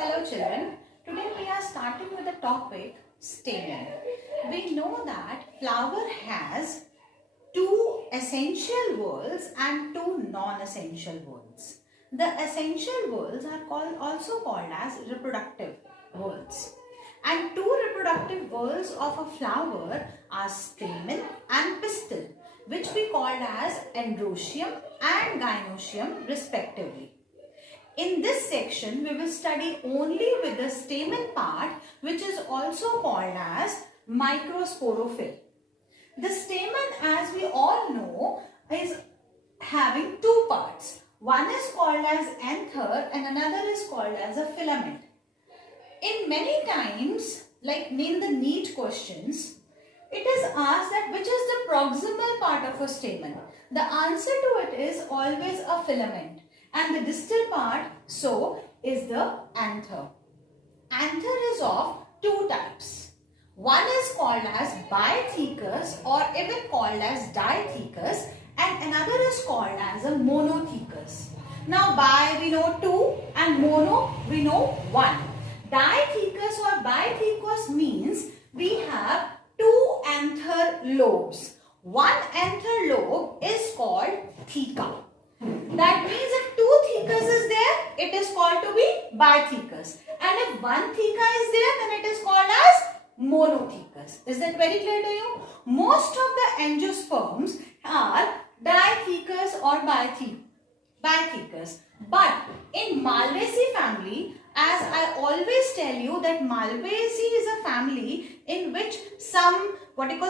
Hello children, today we are starting with the topic stamen. We know that flower has two essential whorls and two non-essential whorls. The essential whorls are also called as reproductive whorls. And two reproductive whorls of a flower are stamen and pistil, which we called as androecium and gynoecium respectively. In this section, we will study only with the stamen part, which is also called as microsporophyll. The stamen, as we all know, is having two parts. One is called as anther and another is called as a filament. In many times, like in the NEET questions, it is asked that which is the proximal part of a stamen. The answer to it is always a filament. And the distal part, so, is the anther. Anther is of two types. One is called as biathecous or even called as dithecous, and another is called as a monothecous. Now, bi we know two and mono we know one. Dithecous or biathecous means we have two anther lobes. One anther lobe is called theca. That means if two thecas is there, it is called to be biathecous. And if one theca is there, then it is called as monothecous. Is that very clear to you? Most of the angiosperms are dithecous or biathecous. But in Malvaceae family, as I always tell you that Malvaceae is a family in which some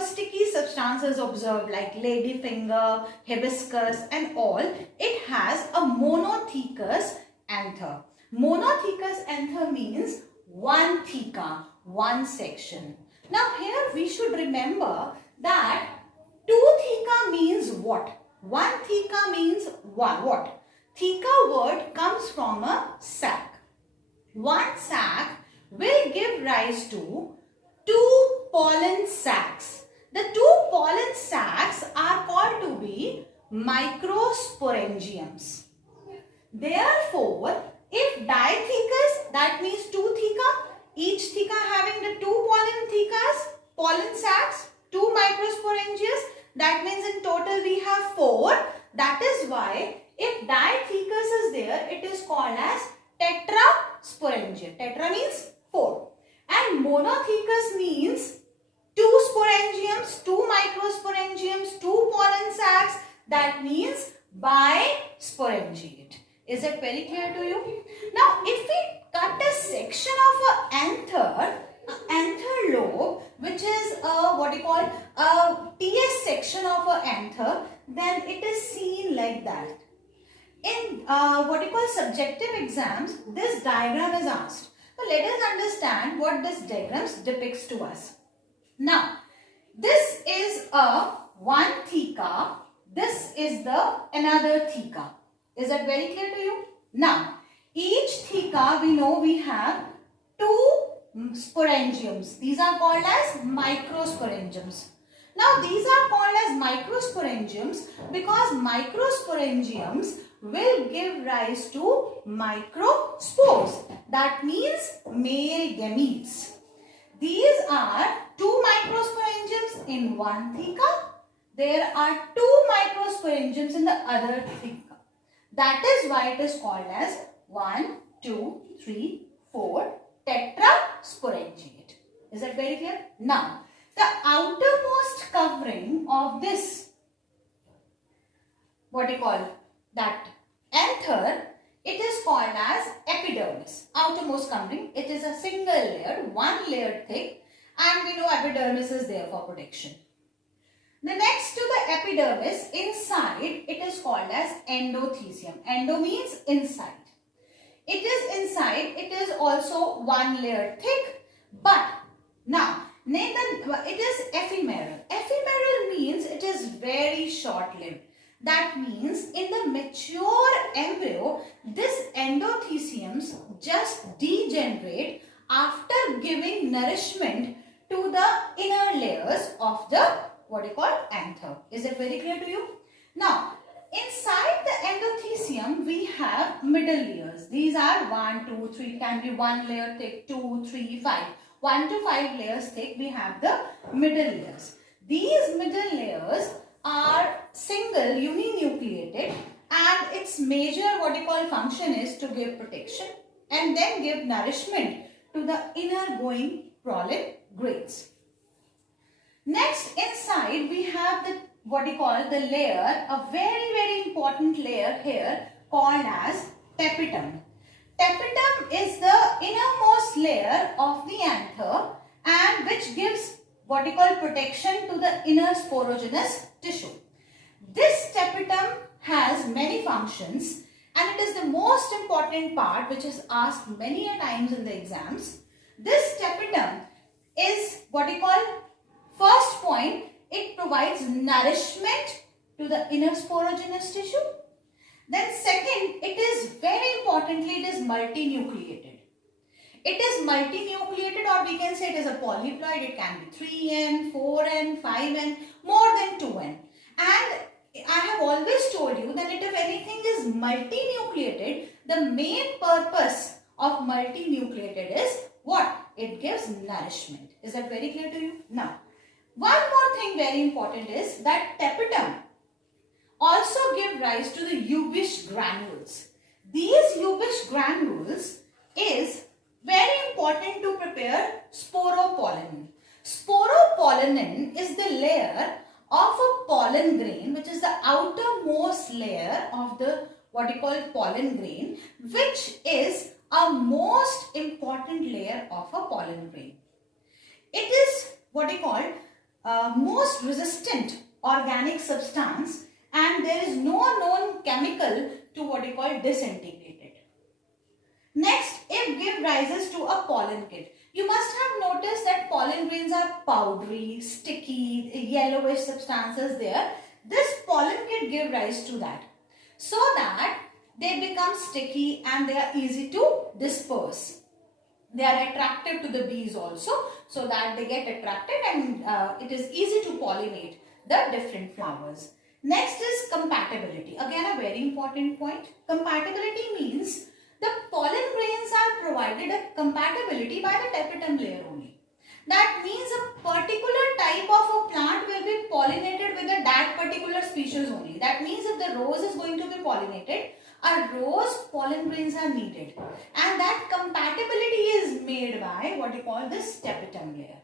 sticky substances observed like ladyfinger, hibiscus and all, it has a monothecous anther. Monothecous anther means one theca, one section. Now here we should remember that two theca means what? One theca means what? Theca word comes from a sac. One sac will give rise to two pollen sacs. The two pollen sacs are called to be microsporangiums. Therefore, if dithecous, that means two theca, each theca having the two pollen sacs, two microsporangias, that means in total we have four. That is why if dithecous is there, it is called as tetrasporangia. Tetra means four. And monothecous means two sporangiums, two microsporangiums, two pollen sacs. That means bisporangiate. Is it very clear to you? Now, if we cut a section of an anther lobe, which is a TS section of an anther, then it is seen like that. In subjective exams, this diagram is asked. So let us understand what this diagram depicts to us. Now, this is a one theca. This is the another theca. Is that very clear to you? Now, each theca we know we have two sporangiums. These are called as microsporangiums. Now, these are called as microsporangiums because microsporangiums will give rise to microspores. That means male gametes. These are two microsporangiums in one theca. There are two microsporangiums in the other theca. That is why it is called as 1, 2, 3, 4 tetrasporangiate. Is that very clear? Now, the outermost covering of this, that anther, it is called as epidermis. Outermost covering, it is a single layer, one layer thick, and we know epidermis is there for protection. The next to the epidermis, inside, it is called as endothecium. Endo means inside. It is inside, it is also one layer thick, but now, it is ephemeral. Ephemeral means it is very short-lived. That means in the mature embryo, this endotheciums just degenerate after giving nourishment to the inner layers of the anther. Is it very clear to you? Now, inside the endothecium, we have middle layers. These are 1, 2, 3, can be 1 layer thick, 2, 3, 5. 1 to 5 layers thick, we have the middle layers. These middle layers are single uninucleated, and its major what you call function is to give protection and then give nourishment to the inner going pollen grains. Next, inside we have the what you call the layer, a very important layer here called as tapetum. Tapetum is the innermost layer of the anther and which gives what you call protection to the inner sporogenous tissue. This tapetum has many functions, and it is the most important part which is asked many a times in the exams. This tapetum is what you call, first point, it provides nourishment to the inner sporogenous tissue. Then second, it is very importantly, it is multinucleated. It is multinucleated, or we can say it is a polyploid. It can be 3N, 4N, 5N, more than 2N. And I have always told you that if anything is multinucleated, the main purpose of multinucleated is what? It gives nourishment. Is that very clear to you? Now, one more thing very important is that tapetum also give rise to the Ubish granules. These Ubish granules is very important to prepare sporopollen. Sporopollen is the layer of a pollen grain, which is the outermost layer of the what you call pollen grain, which is a most important layer of a pollen grain. It is what you call most resistant organic substance, and there is no known chemical to what you call disintegrate it. Next, if give rises to a pollen kit. You must have noticed that pollen grains are powdery, sticky, yellowish substances there. This pollen kit give rise to that, so that they become sticky and they are easy to disperse. They are attractive to the bees also, so that they get attracted and it is easy to pollinate the different flowers. Next is compatibility. Again, a very important point. Compatibility means the pollen grains are provided a compatibility by the tapetum layer only. That means a particular type of a plant will be pollinated with that particular species only. That means if the rose is going to be pollinated, a rose pollen grains are needed, and that compatibility is made by what you call this tapetum layer,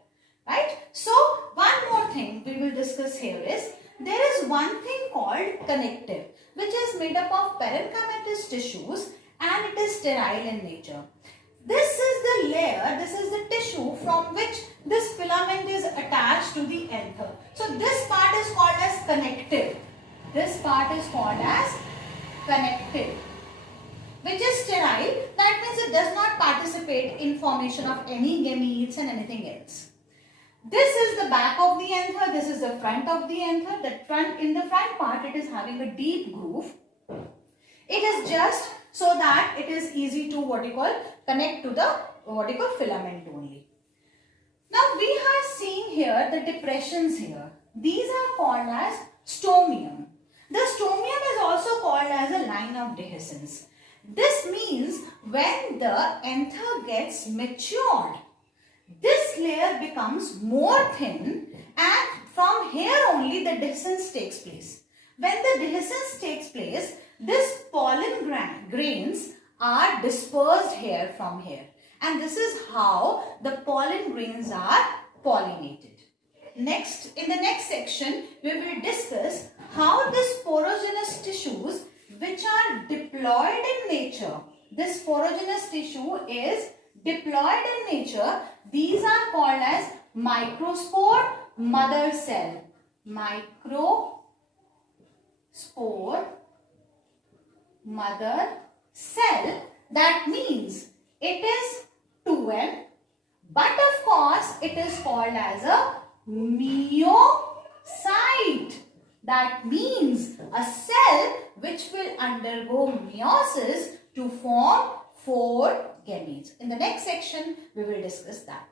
right? So one more thing we will discuss here is there is one thing called connective, which is made up of parenchymatous tissues and it is sterile in nature. This is the layer, this is the tissue from which this filament is attached to the anther. So this part is called as connective. This part is called as connective, which is sterile. That means it does not participate in formation of any gametes and anything else. This is the back of the anther, this is the front of the anther. In the front part, it is having a deep groove. It is just so that it is easy to what you call connect to the what you call filament only. Now we are seeing here the depressions here. These are called as stomium. The stomium is also called as a line of dehiscence. This means when the anther gets matured, this layer becomes more thin, and from here only the dehiscence takes place. When the dehiscence takes place, this pollen grains are dispersed here from here, and this is how the pollen grains are pollinated. Next, in the next section, we will discuss how the sporogenous tissues which are diploid in nature, this sporogenous tissue is diploid in nature. These are called as microspore mother cell. Microspore mother cell. That means it is 2N, but of course it is called as a meiocyte. That means a cell which will undergo meiosis to form 4 gametes. In the next section, we will discuss that.